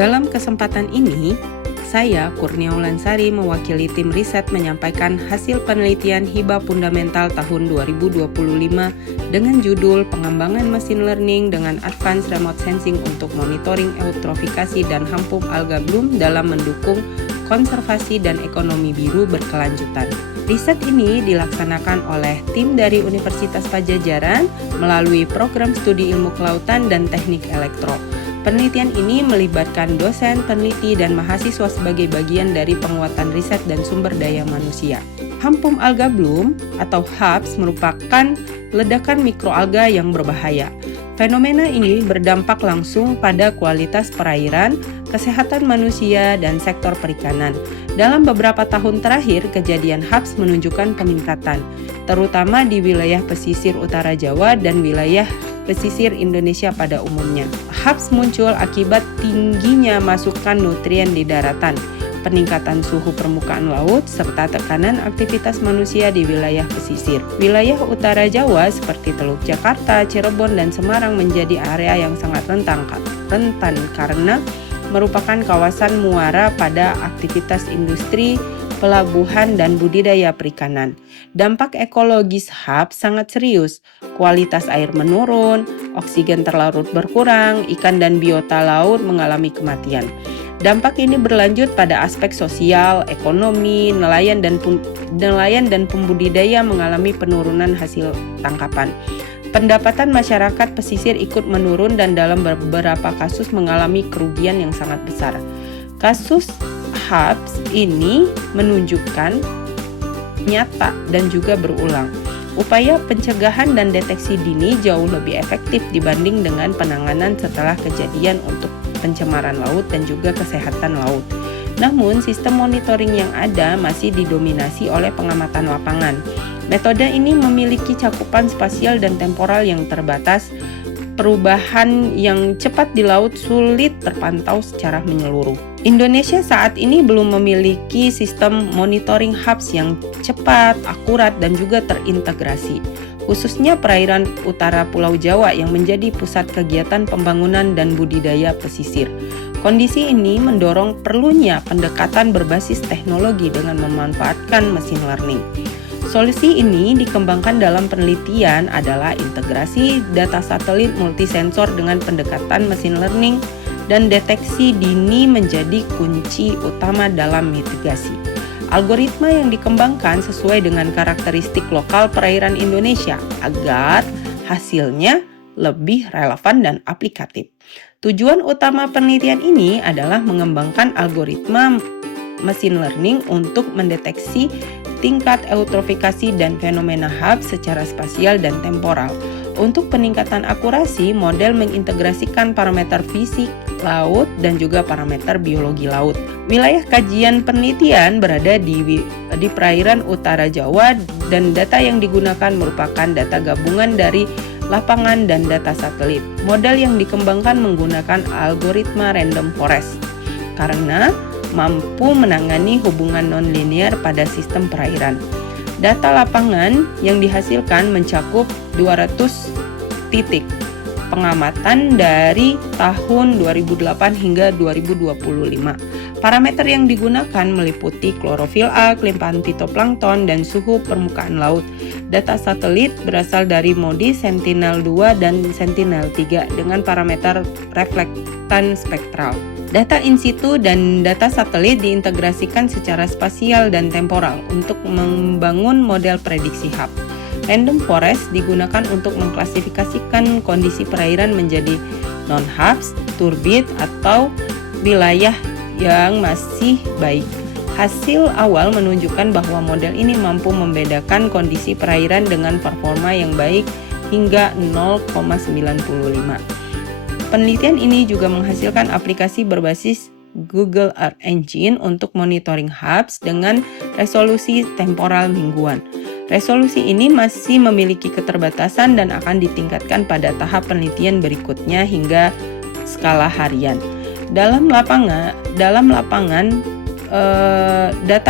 Dalam kesempatan ini, saya, Kurnia Ulansari, mewakili tim riset menyampaikan hasil penelitian hibah fundamental tahun 2025 dengan judul Pengembangan Machine Learning dengan Advanced Remote Sensing untuk Monitoring Eutrofikasi dan Hampum Alga Bloom dalam mendukung konservasi dan ekonomi biru berkelanjutan. Riset ini dilaksanakan oleh tim dari Universitas Padjadjaran melalui program studi ilmu kelautan dan teknik elektro. Penelitian ini melibatkan dosen, peneliti, dan mahasiswa sebagai bagian dari penguatan riset dan sumber daya manusia. Hampum alga bloom atau HABS merupakan ledakan mikroalga yang berbahaya. Fenomena ini berdampak langsung pada kualitas perairan, kesehatan manusia, dan sektor perikanan. Dalam beberapa tahun terakhir, kejadian HABS menunjukkan peningkatan, terutama di wilayah pesisir utara Jawa dan wilayah pesisir Indonesia pada umumnya. HABS muncul akibat tingginya masukan nutrien di daratan, peningkatan suhu permukaan laut, serta tekanan aktivitas manusia di wilayah pesisir. Wilayah utara Jawa seperti Teluk Jakarta, Cirebon, dan Semarang menjadi area yang sangat rentan karena merupakan kawasan muara pada aktivitas industri, pelabuhan, dan budidaya perikanan. Dampak ekologis HABS sangat serius. Kualitas air menurun, oksigen terlarut berkurang, ikan dan biota laut mengalami kematian. Dampak ini berlanjut pada aspek sosial, ekonomi, nelayan dan pembudidaya mengalami penurunan hasil tangkapan. Pendapatan masyarakat pesisir ikut menurun dan dalam beberapa kasus mengalami kerugian yang sangat besar. Kasus HABS ini menunjukkan nyata dan juga berulang. Upaya pencegahan dan deteksi dini jauh lebih efektif dibanding dengan penanganan setelah kejadian untuk pencemaran laut dan juga kesehatan laut. Namun, sistem monitoring yang ada masih didominasi oleh pengamatan lapangan. Metode ini memiliki cakupan spasial dan temporal yang terbatas. Perubahan yang cepat di laut sulit terpantau secara menyeluruh. Indonesia saat ini belum memiliki sistem monitoring HABS yang cepat, akurat, dan juga terintegrasi, khususnya perairan utara Pulau Jawa yang menjadi pusat kegiatan pembangunan dan budidaya pesisir. Kondisi ini mendorong perlunya pendekatan berbasis teknologi dengan memanfaatkan machine learning. Solusi ini dikembangkan dalam penelitian adalah integrasi data satelit multisensor dengan pendekatan machine learning dan deteksi dini menjadi kunci utama dalam mitigasi. Algoritma yang dikembangkan sesuai dengan karakteristik lokal perairan Indonesia agar hasilnya lebih relevan dan aplikatif. Tujuan utama penelitian ini adalah mengembangkan algoritma machine learning untuk mendeteksi tingkat eutrofikasi dan fenomena HABS secara spasial dan temporal. Untuk peningkatan akurasi, model mengintegrasikan parameter fisik laut dan juga parameter biologi laut. Wilayah kajian penelitian berada di perairan utara Jawa dan data yang digunakan merupakan data gabungan dari lapangan dan data satelit. Model yang dikembangkan menggunakan algoritma random forest karena mampu menangani hubungan nonlinear pada sistem perairan. Data lapangan yang dihasilkan mencakup 200 titik pengamatan dari tahun 2008 hingga 2025. Parameter yang digunakan meliputi klorofil A, kelimpahan fitoplankton, dan suhu permukaan laut. Data satelit berasal dari MODIS, Sentinel-2, dan Sentinel-3 dengan parameter reflektan spektral. Data in situ dan data satelit diintegrasikan secara spasial dan temporal untuk membangun model prediksi HABS. Random forest digunakan untuk mengklasifikasikan kondisi perairan menjadi non-HABS, turbid, atau wilayah yang masih baik. Hasil awal menunjukkan bahwa model ini mampu membedakan kondisi perairan dengan performa yang baik hingga 0,95. Penelitian ini juga menghasilkan aplikasi berbasis Google Earth Engine untuk monitoring HABS dengan resolusi temporal mingguan. Resolusi ini masih memiliki keterbatasan dan akan ditingkatkan pada tahap penelitian berikutnya hingga skala harian. Data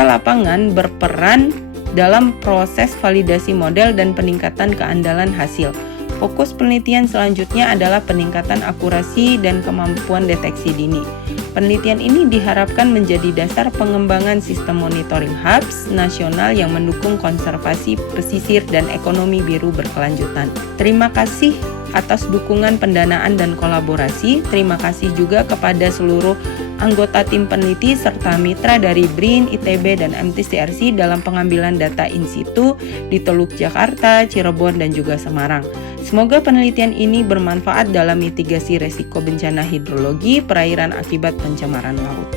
lapangan berperan dalam proses validasi model dan peningkatan keandalan hasil. Fokus penelitian selanjutnya adalah peningkatan akurasi dan kemampuan deteksi dini. Penelitian ini diharapkan menjadi dasar pengembangan sistem monitoring hubs nasional yang mendukung konservasi pesisir dan ekonomi biru berkelanjutan. Terima kasih atas dukungan pendanaan dan kolaborasi. Terima kasih juga kepada seluruh anggota tim peneliti serta mitra dari BRIN, ITB, dan MTCRC dalam pengambilan data in situ di Teluk Jakarta, Cirebon, dan juga Semarang. Semoga penelitian ini bermanfaat dalam mitigasi resiko bencana hidrologi perairan akibat pencemaran laut.